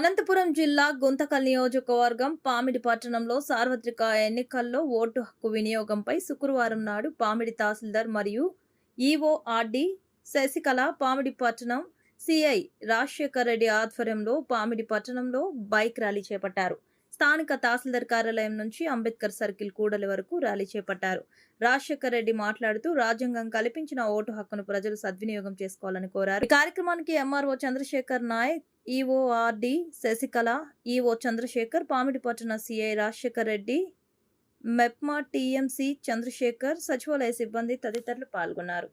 అనంతపురం జిల్లా గుంతకల్ నియోజకవర్గం పామిడి పట్టణంలో సార్వత్రిక ఎన్నికల్లో ఓటు హక్కు వినియోగంపై శుక్రవారం నాడు పామిడి తహసీల్దార్ మరియు ఈఓఆర్డి శశికళ పామిడి పట్టణం సిఐ రాజశేఖర్ రెడ్డి ఆధ్వర్యంలో పామిడి పట్టణంలో బైక్ ర్యాలీ చేపట్టారు. స్థానిక తహసీల్దార్ కార్యాలయం నుంచి అంబేద్కర్ సర్కిల్ కూడలి వరకు ర్యాలీ చేపట్టారు. రాజశేఖర్ రెడ్డి మాట్లాడుతూ రాజ్యాంగం కల్పించిన ఓటు హక్కును ప్రజలు సద్వినియోగం చేసుకోవాలని కోరారు. ఈ కార్యక్రమానికి MRO Chandrasekhar Naik, EORD Sasikala, EO Chandrasekhar, Pamidi పట్టణ సిఐ రాజశేఖర్ రెడ్డి, మెప్మా టీఎంసీ చంద్రశేఖర్, సచివాలయ సిబ్బంది తదితరులు పాల్గొన్నారు.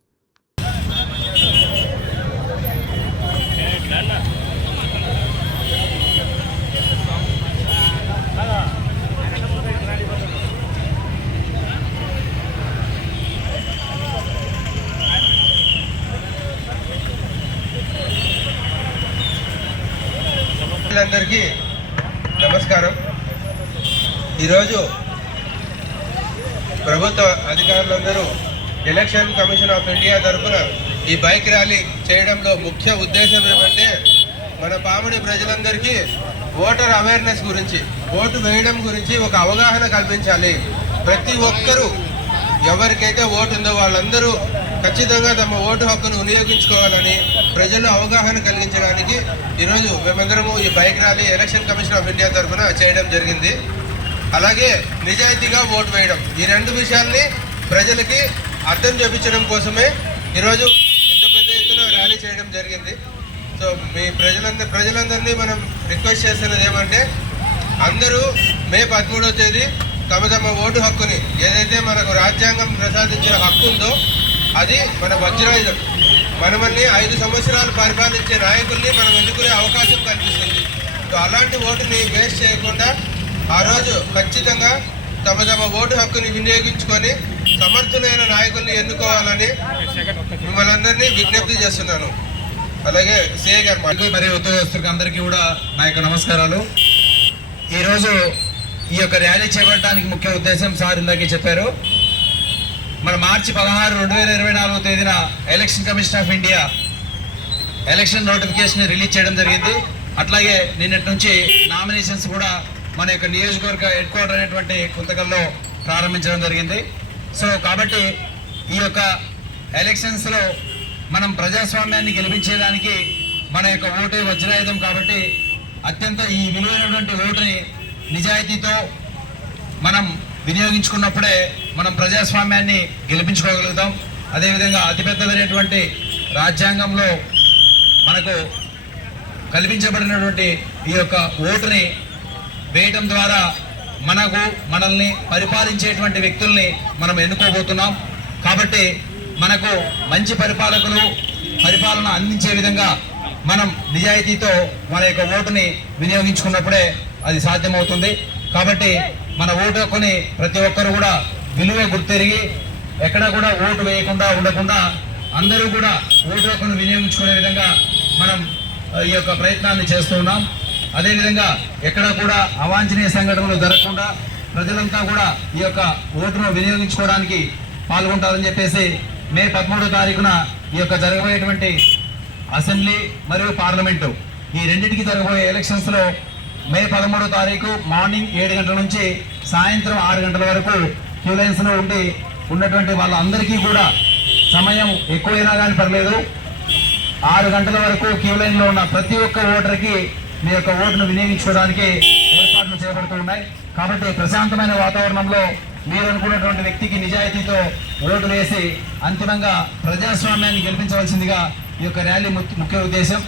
అందరికీ నమస్కారం. ఈరోజు ప్రభుత్వ అధికారులందరూ ఎలక్షన్ కమిషన్ ఆఫ్ ఇండియా తరఫున ఈ బైక్ ర్యాలీ చేయడంలో ముఖ్య ఉద్దేశం ఏమంటే, మన పామిడి ప్రజలందరికీ ఓటర్ అవేర్నెస్ గురించి, ఓటు వేయడం గురించి ఒక అవగాహన కల్పించాలి. ప్రతి ఒక్కరూ ఎవరికైతే ఓటు ఉందో వాళ్ళందరూ ఖచ్చితంగా తమ ఓటు హక్కును వినియోగించుకోవాలని ప్రజలు అవగాహన కలిగించడానికి ఈరోజు మేమందరము ఈ bike rally election commission of India తరఫున చేయడం జరిగింది. అలాగే నిజాయితీగా ఓటు వేయడం, ఈ రెండు విషయాల్ని ప్రజలకి అర్థం చేపించడం కోసమే ఈరోజు ఇంత పెద్ద ఎత్తున ర్యాలీ చేయడం జరిగింది. సో మీ ప్రజలందరినీ మనం రిక్వెస్ట్ చేస్తున్నది ఏమంటే, అందరూ మే 13వ తేదీ తమ ఓటు హక్కుని, ఏదైతే మనకు రాజ్యాంగం ప్రసాదించిన హక్కు ఉందో అది మన వజ్రాయుధం. మనల్ని 5 సంవత్సరాలు పరిపాలించే నాయకుల్ని మనం ఎన్నుకునే అవకాశం కల్పిస్తుంది. సో అలాంటి ఓటుని వేస్ట్ చేయకుండా ఆ రోజు ఖచ్చితంగా తమ ఓటు హక్కుని వినియోగించుకొని సమర్థులైన నాయకుల్ని ఎన్నుకోవాలని మిమ్మల్ని అందరినీ విజ్ఞప్తి చేస్తున్నాను. అలాగే సిఐ గారు మరియు ఉద్యోగస్తులకు అందరికీ కూడా నా యొక్క నమస్కారాలు. ఈరోజు ఈ యొక్క ర్యాలీ చేపట్టడానికి ముఖ్య ఉద్దేశం సార్ ఇందాకే చెప్పారు. మన మార్చి 16, 2024 తేదీన election commission of India election notification release చేయడం జరిగింది. అట్లాగే నిన్నటి నుంచి నామినేషన్స్ కూడా మన యొక్క నియోజకవర్గ హెడ్ క్వార్టర్ అనేటువంటి గుంతకల్లో ప్రారంభించడం జరిగింది. సో కాబట్టి ఈ యొక్క ఎలక్షన్స్లో మనం ప్రజాస్వామ్యాన్ని గెలిపించేదానికి మన యొక్క ఓటే వజ్రాయుధం. కాబట్టి అత్యంత ఈ విలువైనటువంటి ఓటుని నిజాయితీతో మనం వినియోగించుకున్నప్పుడే మనం ప్రజాస్వామ్యాన్ని గెలిపించుకోగలుగుతాం. అదేవిధంగా అతిపెద్దదైనటువంటి రాజ్యాంగంలో మనకు కల్పించబడినటువంటి ఈ యొక్క ఓటుని వేయటం ద్వారా మనల్ని పరిపాలించేటువంటి వ్యక్తుల్ని మనం ఎన్నుకోబోతున్నాం. కాబట్టి మనకు మంచి పరిపాలన అందించే విధంగా మనం నిజాయితీతో మన యొక్క ఓటుని వినియోగించుకున్నప్పుడే అది సాధ్యమవుతుంది. కాబట్టి మన ఓటు హక్కుని ప్రతి ఒక్కరు కూడా విలువ గుర్తెరిగి ఎక్కడ కూడా ఓటు వేయకుండా ఉండకుండా అందరూ కూడా ఓటు హక్కును వినియోగించుకునే విధంగా మనం ఈ యొక్క ప్రయత్నాన్ని చేస్తూ ఉన్నాం. అదేవిధంగా ఎక్కడ కూడా అవాంఛనీయ సంఘటనలు జరగకుండా ప్రజలంతా కూడా ఈ యొక్క ఓటును వినియోగించుకోవడానికి పాల్గొంటారని చెప్పేసి మే 13వ తారీఖున ఈ యొక్క జరగబోయేటువంటి అసెంబ్లీ మరియు పార్లమెంటు ఈ రెండింటికి జరగబోయే ఎలక్షన్స్లో మే 13వ తారీఖు మార్నింగ్ 7 గంటల నుంచి సాయంత్రం 6 గంటల వరకు క్యూ లైన్స్లో ఉన్నటువంటి వాళ్ళందరికీ కూడా సమయం ఎక్కువైనా కానీ పర్లేదు, 6 గంటల వరకు క్యూ లైన్లో ఉన్న ప్రతి ఒక్క ఓటర్కి మీ యొక్క ఓటును వినియోగించుకోవడానికి ఏర్పాట్లు చేపడుతూ ఉన్నాయి. కాబట్టి ప్రశాంతమైన వాతావరణంలో మీరు అనుకున్నటువంటి వ్యక్తికి నిజాయితీతో ఓటు వేసి అంతిమంగా ప్రజాస్వామ్యాన్ని గెలిపించవలసిందిగా ఈ యొక్క ర్యాలీ ముఖ్య ఉద్దేశం.